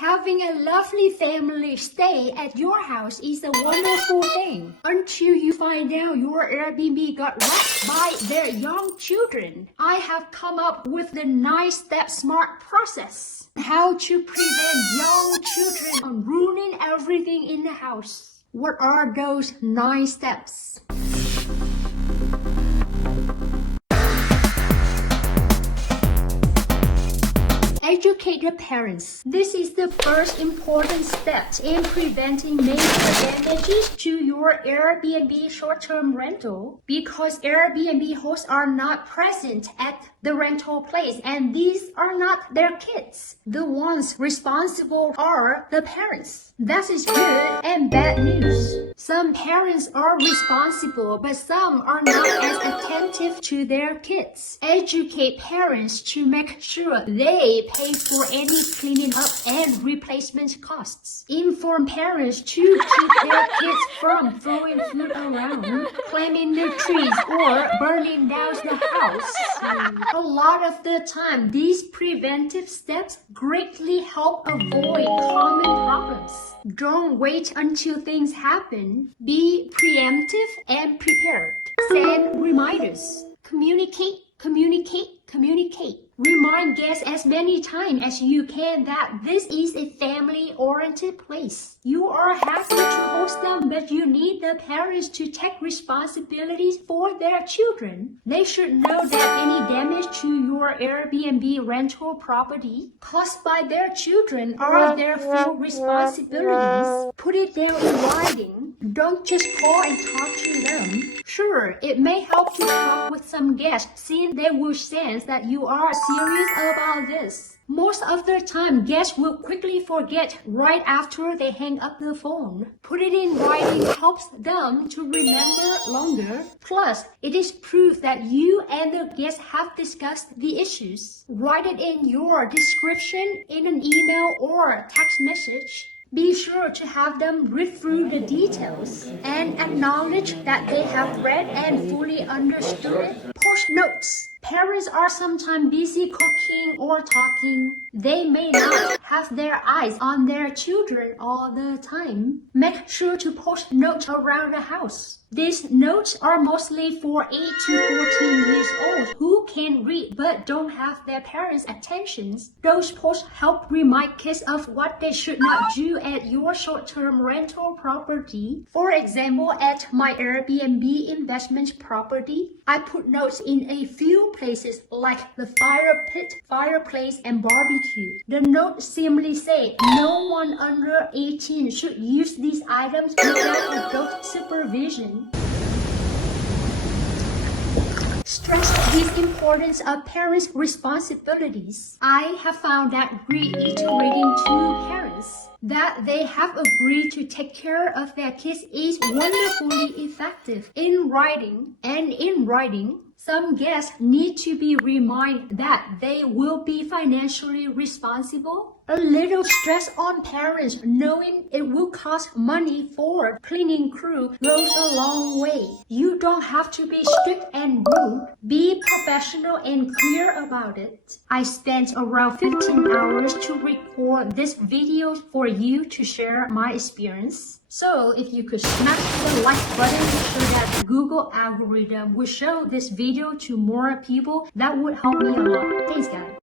Having a lovely family stay at your house is a wonderful thing until you find out your Airbnb got wrecked by their young children. I have come up with the 9-step smart process. How to prevent young children from ruining everything in the house. What are those 9 steps? Educate the parents. This is the first important step in preventing major damages to your Airbnb short-term rental because Airbnb hosts are not present at the rental place and these are not their kids. The ones responsible are the parents. That is good and bad news. Some parents are responsible, but some are not as attentive to their kids. Educate parents to make sure they pay for any cleaning up and replacement costs. Inform parents to keep their kids from throwing food around, climbing the trees, or burning down the house. A lot of the time, these preventive steps greatly help avoid common problems. Don't wait until things happen. Be preemptive and prepared. Send reminders. Communicate. Remind guests as many times as you can that this is a family-oriented place. You are happy to host them, but you need the parents to take responsibilities for their children. They should know that any damage to your Airbnb rental property caused by their children are their full responsibilities. Put it down in writing. Don't just call and talk to them. Sure, it may help to talk with some guests since they will sense that you are serious about this. Most of the time, guests will quickly forget right after they hang up the phone. Put it in writing helps them to remember longer. Plus, it is proof that you and the guest have discussed the issues. Write it in your description in an email or text message. Be sure to have them read through the details and acknowledge that they have read and fully understood it. Post notes. Parents are sometimes busy cooking or talking. They may not have their eyes on their children all the time. Make sure to post notes around the house. These notes are mostly for 8 to 14 years old who can read but don't have their parents' attentions. Those posts help remind kids of what they should not do at your short-term rental property. For example, at my Airbnb investment property, I put notes in a few places like the fire pit, fireplace, and barbecue. The note simply say no one under 18 should use these items without adult supervision. Stress the importance of parents' responsibilities. I have found that reiterating to parents that they have agreed to take care of their kids is wonderfully effective. In writing, some guests need to be reminded that they will be financially responsible. A little stress on parents knowing it will cost money for cleaning crew goes a long way. You don't have to be strict and rude. Be professional and clear about it. I spent around 15 hours to record this video for you to share my experience. So if you could smash the like button so that Google algorithm will show this video to more people, that would help me a lot. Thanks guys.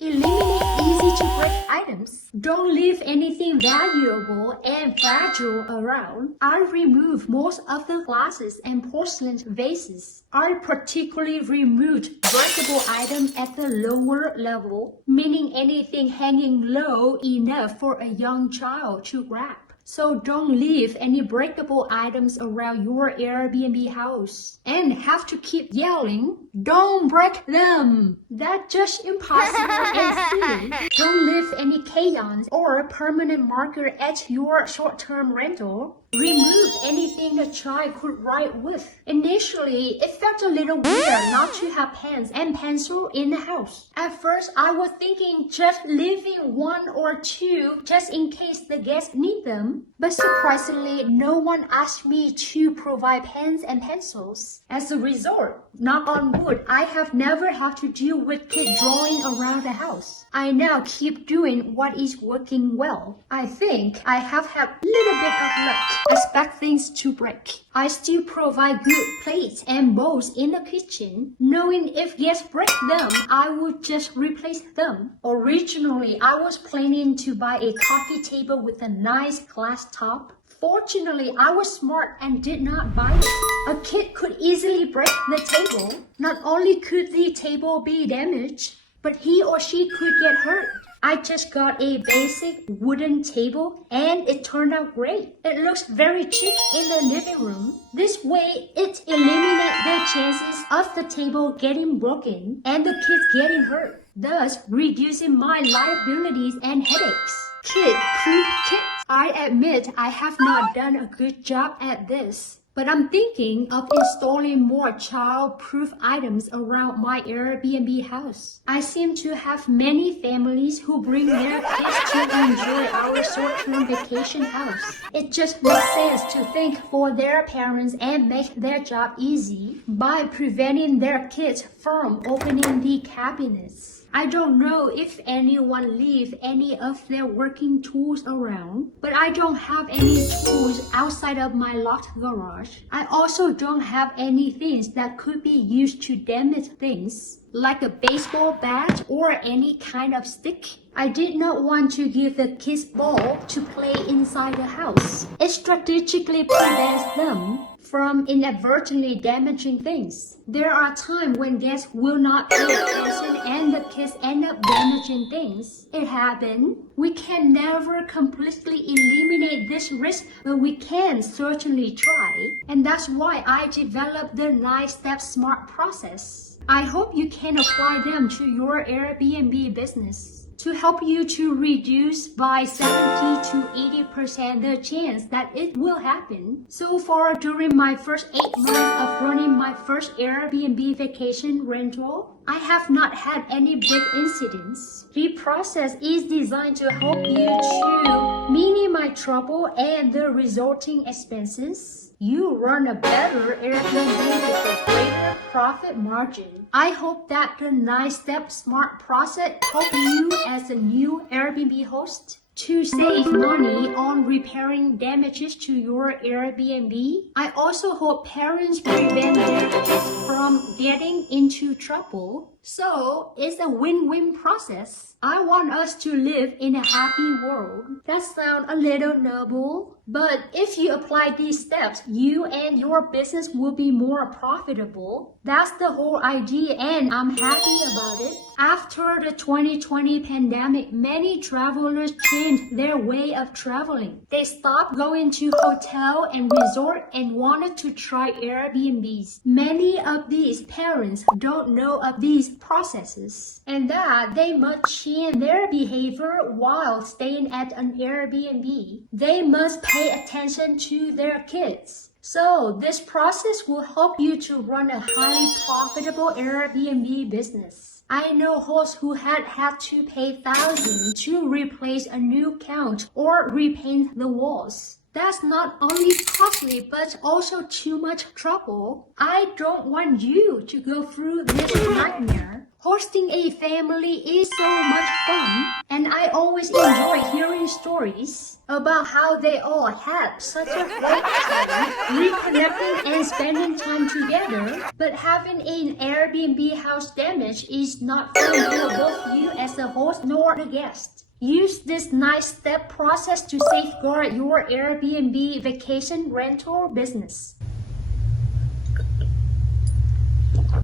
Eliminate easy-to-break items. Don't leave anything valuable and fragile around. I remove most of the glasses and porcelain vases. I particularly removed breakable items at the lower level, meaning anything hanging low enough for a young child to grab. So don't leave any breakable items around your Airbnb house and have to keep yelling, don't break them. That's just impossible and silly. Don't leave any crayons or permanent marker at your short-term rental. remove anything the child could write with. Initially, it felt a little weird not to have pens and pencil in the house. At first, I was thinking just leaving one or two just in case the guests need them. But surprisingly, no one asked me to provide pens and pencils. As a result, knock on wood, I have never had to deal with kids drawing around the house. I now keep doing what is working well. I think I have had a little bit of luck. Expect things to break. I still provide good plates and bowls in the kitchen, knowing if guests break them, I would just replace them. Originally, I was planning to buy a coffee table with a nice glass top. Fortunately, I was smart and did not buy it. A kid could easily break the table. Not only could the table be damaged, but he or she could get hurt. I just got a basic wooden table and it turned out great. It looks very chic in the living room. This way, it eliminates the chances of the table getting broken and the kids getting hurt, thus reducing my liabilities and headaches. Kid-proof kit. I admit I have not done a good job at this, but I'm thinking of installing more child-proof items around my Airbnb house. I seem to have many families who bring their kids to enjoy our short-term vacation house. It just makes sense to think for their parents and make their job easy by preventing their kids from opening the cabinets. I don't know if anyone leaves any of their working tools around, but I don't have any tools outside of my locked garage. I also don't have any things that could be used to damage things, like a baseball bat or any kind of stick. I did not want to give the kids ball to play inside the house. It strategically prevents them from inadvertently damaging things. There are times when guests will not pay attention and the kids end up damaging things. It happens. We can never completely eliminate this risk, but we can certainly try. And that's why I developed the 9-step SMART process. I hope you can apply them to your Airbnb business to help you to reduce by 70 to 80% the chance that it will happen. So far, during my first 8 months of running my first Airbnb vacation rental, I have not had any big incidents. The process is designed to help you to minimize trouble and the resulting expenses. You run a better Airbnb with a greater profit margin. I hope that the 9-step SMART process helps you as a new Airbnb host to save money on repairing damages to your Airbnb. I also hope parents prevent their kids from getting into trouble. So it's a win-win process. I want us to live in a happy world. That sounds a little noble, but if you apply these steps, you and your business will be more profitable. That's the whole idea and I'm happy about it. After the 2020 pandemic, many travelers changed their way of traveling. They stopped going to hotel and resort and wanted to try Airbnbs. Many of these parents don't know of these processes and that they must change their behavior while staying at an Airbnb. They must pay attention to their kids. So this process will help you to run a highly profitable Airbnb business. I know hosts who had to pay thousands to replace a new couch or repaint the walls. That's not only costly, but also too much trouble. I don't want you to go through this nightmare. Hosting a family is so much fun, and I always enjoy hearing stories about how they all had such a great time reconnecting and spending time together. But having an Airbnb house damaged is not fun for both you as a host nor the guest. Use this 9-step process to safeguard your Airbnb vacation rental business.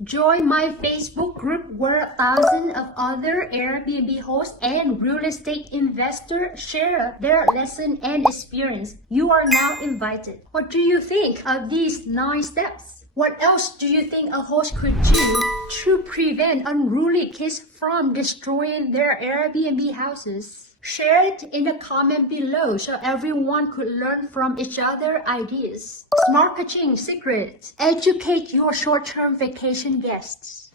Join my Facebook group where thousands of other Airbnb hosts and real estate investors share their lesson and experience. You are now invited. What do you think of these 9 steps? What else do you think a host could do to prevent unruly kids from destroying their Airbnb houses? Share it in the comment below so everyone could learn from each other ideas. Marketing secrets. Educate your short-term vacation guests.